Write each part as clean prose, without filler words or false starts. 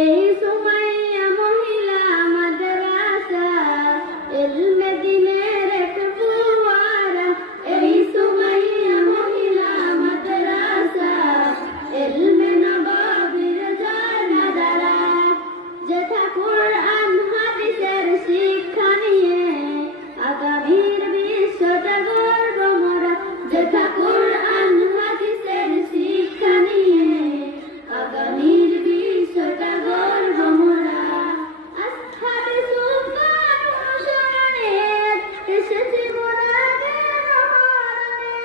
এই সুমাইয়া মহিলা মাদ্রাসা ইলমে দ্বীনের এক ফুয়ারা। এই সুমাইয়া মহিলা মাদ্রাসা ইলমে নববীর ঝর্ণা ধারা। যেথা কুরআন হাদিসের শিক্ষা নিয়ে আগামীর বিশ্বটা গর্ব মোরা। যেথা কুরআন হাদিসের শিক্ষা নিয়ে আগামীর বিশ্বটা গর্ব মোরা। আসহাবে সুফান অনুসরণে এসেছি মোরা জ্ঞান আহরণে।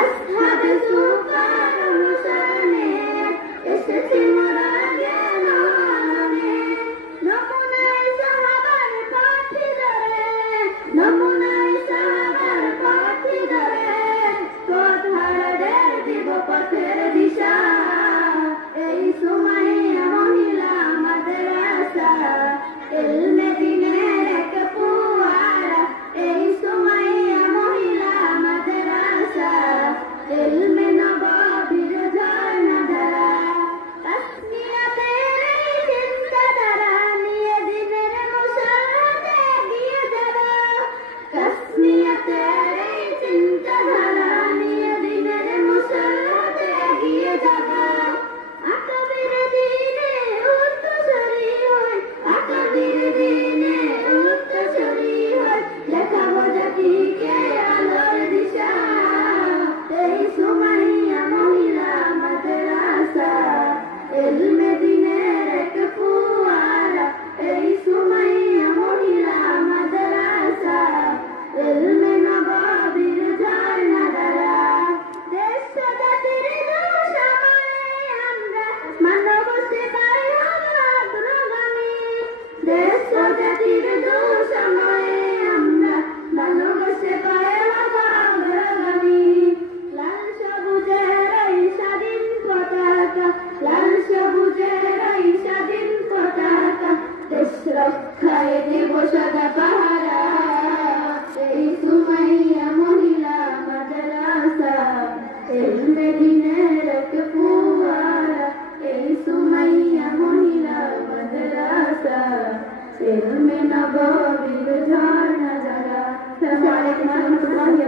আসহাবে সুফান অনুসরণে এসেছি মোরা জ্ঞান আহরণে। নমুনায় সাহাবার পথ ধরে, নমুনায় সাহাবার পথ ধরে পথহারাদের দিব পথের দিশা। এই সুমাইয়া মহিলা মাদ্রাসা ইলমে দ্বীনের এক ফুয়ারা। এই সুমাইয়া মহিলা মাদ্রাসা ইলমে নববীর ঝর্ণা ধারা। তাসমিয়াতের এই চিন্তাধারা নিয়ে দিনের মুশাহাদে এগিয়ে যারা। তাসমিয়াতের এই চিন্তাধারা নিয়ে দিনের মুশাহাদে এগিয়ে যারা। আকাবির দ্বীনে উত্তরসূরি হই, আকাবির দ্বীনে উত্তরসূরি হই দেখাবো জাতিকে আলোর দিশা। এই সুমাইয়া মহিলা মাদ্রাসা ইলমে দ্বীনের এক ফুয়ারা। এই সুমাইয়া মহিলা মাদ্রাসা ইলমে নববীর ঝর্ণা ধারা। দেশ জাতির দুঃসময়ে আমরা মানব সেবায় হব অগ্রগামী। দেশ জাতির দুঃসময়ে আমরা মানব সেবায় হব অগ্রগামী। লাল সবুজের এই স্বাধীন পতাকা, লাল সবুজের এই স্বাধীন পতাকা দেশ রক্ষায় দেব সদা পাহারা। এই সুমাইয়া মহিলা মাদ্রাসা ইলমে দ্বীনের এক ফুয়ারা। এই সুমাইয়া মহিলা মাদ্রাসা ইলমে নববীর ঝর্ণা ধারা। আসসালামু আলাইকুম ওয়া রাহমাতুল্লাহি